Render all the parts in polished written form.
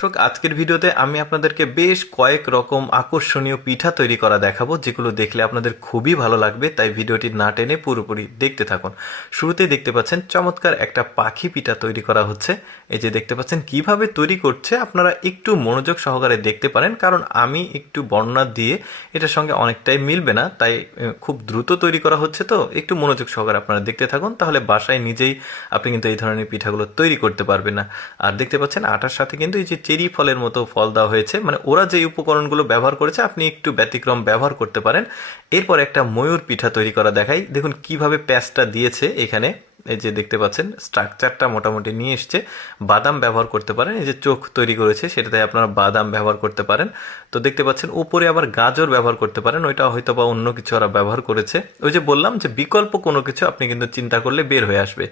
আজকের ভিডিওতে আমি আপনাদেরকে বেশ কয়েক রকম আকর্ষণীয় পিঠা তৈরি করা দেখাবো, যেগুলো দেখলে আপনাদের খুবই ভালো লাগবে। তাই ভিডিওটি না টেনে পুরোপুরি দেখতে থাকুন। শুরুতেই দেখতে পাচ্ছেন চমৎকার একটা পাখি পিঠা তৈরি করা হচ্ছে। এই যে দেখতে পাচ্ছেন কিভাবে তৈরি করছে, আপনারা একটু মনোযোগ সহকারে দেখতে পারেন, কারণ আমি একটু বর্ণনা দিয়ে এটার সঙ্গে অনেকটাই মিলবে না, তাই খুব দ্রুত তৈরি করা হচ্ছে। তো একটু মনোযোগ সহকারে আপনারা দেখতে থাকুন, তাহলে বাসায় নিজেই আপনি কিন্তু এই ধরনের পিঠাগুলো তৈরি করতে পারবেন না। আর দেখতে পাচ্ছেন আটার সাথে কিন্তু এই যে চেরি ফলের মতো ফল দেওয়া হয়েছে, মানে ওরা যে উপকরণগুলো ব্যবহার করেছে আপনি একটু ব্যতিক্রম ব্যবহার করতে পারেন। এরপর একটা ময়ূর পিঠা তৈরি করা দেখাই। দেখুন কিভাবে প্যাঁচটা দিয়েছে এখানে। এই যে দেখতে পাচ্ছেন স্ট্রাকচারটা মোটামুটি নিয়ে এসছে। বাদাম ব্যবহার করতে পারেন, এই যে চোখ তৈরি করেছে সেটাতে আপনারা বাদাম ব্যবহার করতে পারেন। তো দেখতে পাচ্ছেন উপরে আবার গাজর ব্যবহার করতে পারেন, ওইটা হয়তো বা অন্য কিছু ওরা ব্যবহার করেছে। ওই যে বললাম যে বিকল্প কোনো কিছু আপনি কিন্তু চিন্তা করলে বের হয়ে আসবে।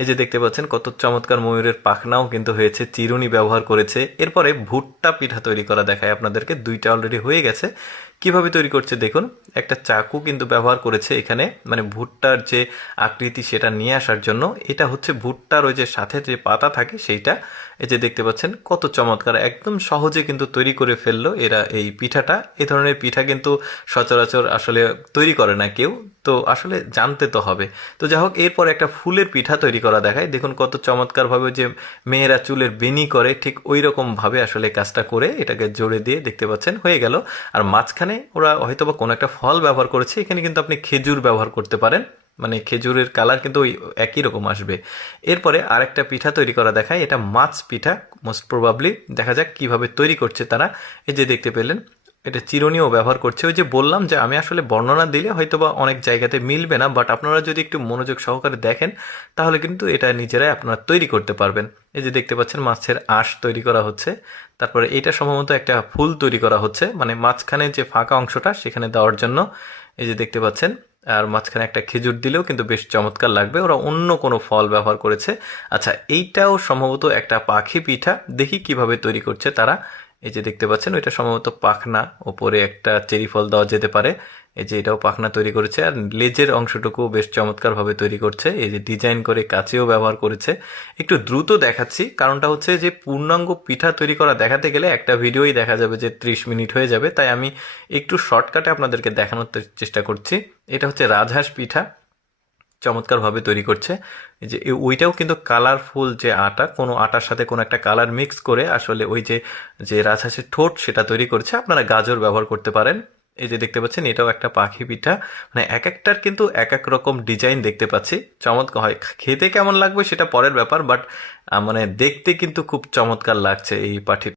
এই যে দেখতে পাচ্ছেন কত চমৎকার ময়ূরের পাখনাও কিন্তু হয়েছে, চিরুনি ব্যবহার করেছে। এরপরে ভুট্টা পিঠা তৈরি করা দেখায় আপনাদেরকে, দুইটা অলরেডি হয়ে গেছে। কিভাবে তৈরি করছে দেখুন, একটা চাকু কিন্তু ব্যবহার করেছে এখানে, মানে ভুট্টার যে আকৃতি সেটা নিয়ে আসার জন্য। এটা হচ্ছে ভুট্টার ওই যে সাথে যে পাতা থাকে সেইটা। এই যে দেখতে পাচ্ছেন কত চমৎকার, একদম সহজে কিন্তু তৈরি করে ফেললো এরা এই পিঠাটা। এই ধরনের পিঠা কিন্তু সচরাচর আসলে তৈরি করে না কেউ, তো আসলে জানতে তো হবে। তো যাই হোক, এরপর একটা ফুলের পিঠা তৈরি করা দেখায়। দেখুন কত চমৎকারভাবে যে মেয়েরা চুলের বেনি করে, ঠিক ওই রকমভাবে আসলে কাজটা করে এটাকে জোরে দিয়ে দেখতে পাচ্ছেন হয়ে গেল। আর মাঝখানে ওরা হয়তো বা কোনো একটা ফল ব্যবহার করেছে, এখানে কিন্তু আপনি খেজুর ব্যবহার করতে পারেন, মানে খেজুরের কালার কিন্তু ওই একই রকম আসবে। এরপরে আরেকটা পিঠা তৈরি করা দেখায়, এটা মাছ পিঠা মোস্ট প্রবাবলি। দেখা যাক কিভাবে তৈরি করছে তারা। এই যে দেখতে পেলেন এটা চিরুনিও ব্যবহার করছে। ওই যে বললাম যে আমি আসলে বর্ণনা দিলে হয়তোবা অনেক জায়গাতে মিলবে না, বাট আপনারা যদি একটু মনোযোগ সহকারে দেখেন তাহলে কিন্তু এটা নিজেরাই আপনারা তৈরি করতে পারবেন। এই যে দেখতে পাচ্ছেন মাছের আঁশ তৈরি করা হচ্ছে। তারপরে এটা সম্ভবত একটা ফুল তৈরি করা হচ্ছে, মানে মাঝখানে যে ফাঁকা অংশটা সেখানে দেওয়ার জন্য। এই যে দেখতে পাচ্ছেন, আর মাঝখানে একটা খেজুর দিলেও কিন্তু বেশ চমৎকার লাগবে। ওরা অন্য কোনো ফল ব্যবহার করেছে। আচ্ছা, এইটাও সম্ভবত একটা পাখি পিঠা, দেখি কিভাবে তৈরি করছে তারা। এই যে দেখতে পাচ্ছেন ওইটা সম্ভবত পাখনা, ওপরে একটা চেরি ফল দেওয়া যেতে পারে। এই যে এটাও পাখনা তৈরি করেছে, আর লেজের অংশটুকু বেশ চমৎকারভাবে তৈরি করছে। এই যে ডিজাইন করে কাছেও ব্যবহার করেছে। একটু দ্রুত দেখাচ্ছি, কারণটা হচ্ছে যে পূর্ণাঙ্গ পিঠা তৈরি করা দেখাতে গেলে একটা ভিডিওই দেখা যাবে যে 30 মিনিট হয়ে যাবে, তাই আমি একটু শর্টকাটে আপনাদেরকে দেখানোর চেষ্টা করছি। এটা হচ্ছে রাজহাঁস পিঠা, চমৎকারভাবে তৈরি করছে। এই যে ওইটাও কিন্তু কালারফুল, যে আটা, কোনো আটার সাথে কোনো একটা কালার মিক্স করে আসলে ওই যে যে রাজহাঁসের ঠোঁট সেটা তৈরি করছে। আপনারা গাজর ব্যবহার করতে পারেন। এই যে দেখতে পাচ্ছেন এটাও একটা পাখি পিঠা, মানে এক একটার কিন্তু এক এক রকম ডিজাইন দেখতে পাচ্ছি। চমৎকার হয়, খেতে কেমন লাগবে সেটা পরের ব্যাপার, বাট মানে দেখতে কিন্তু খুব চমৎকার লাগছে এই পাখি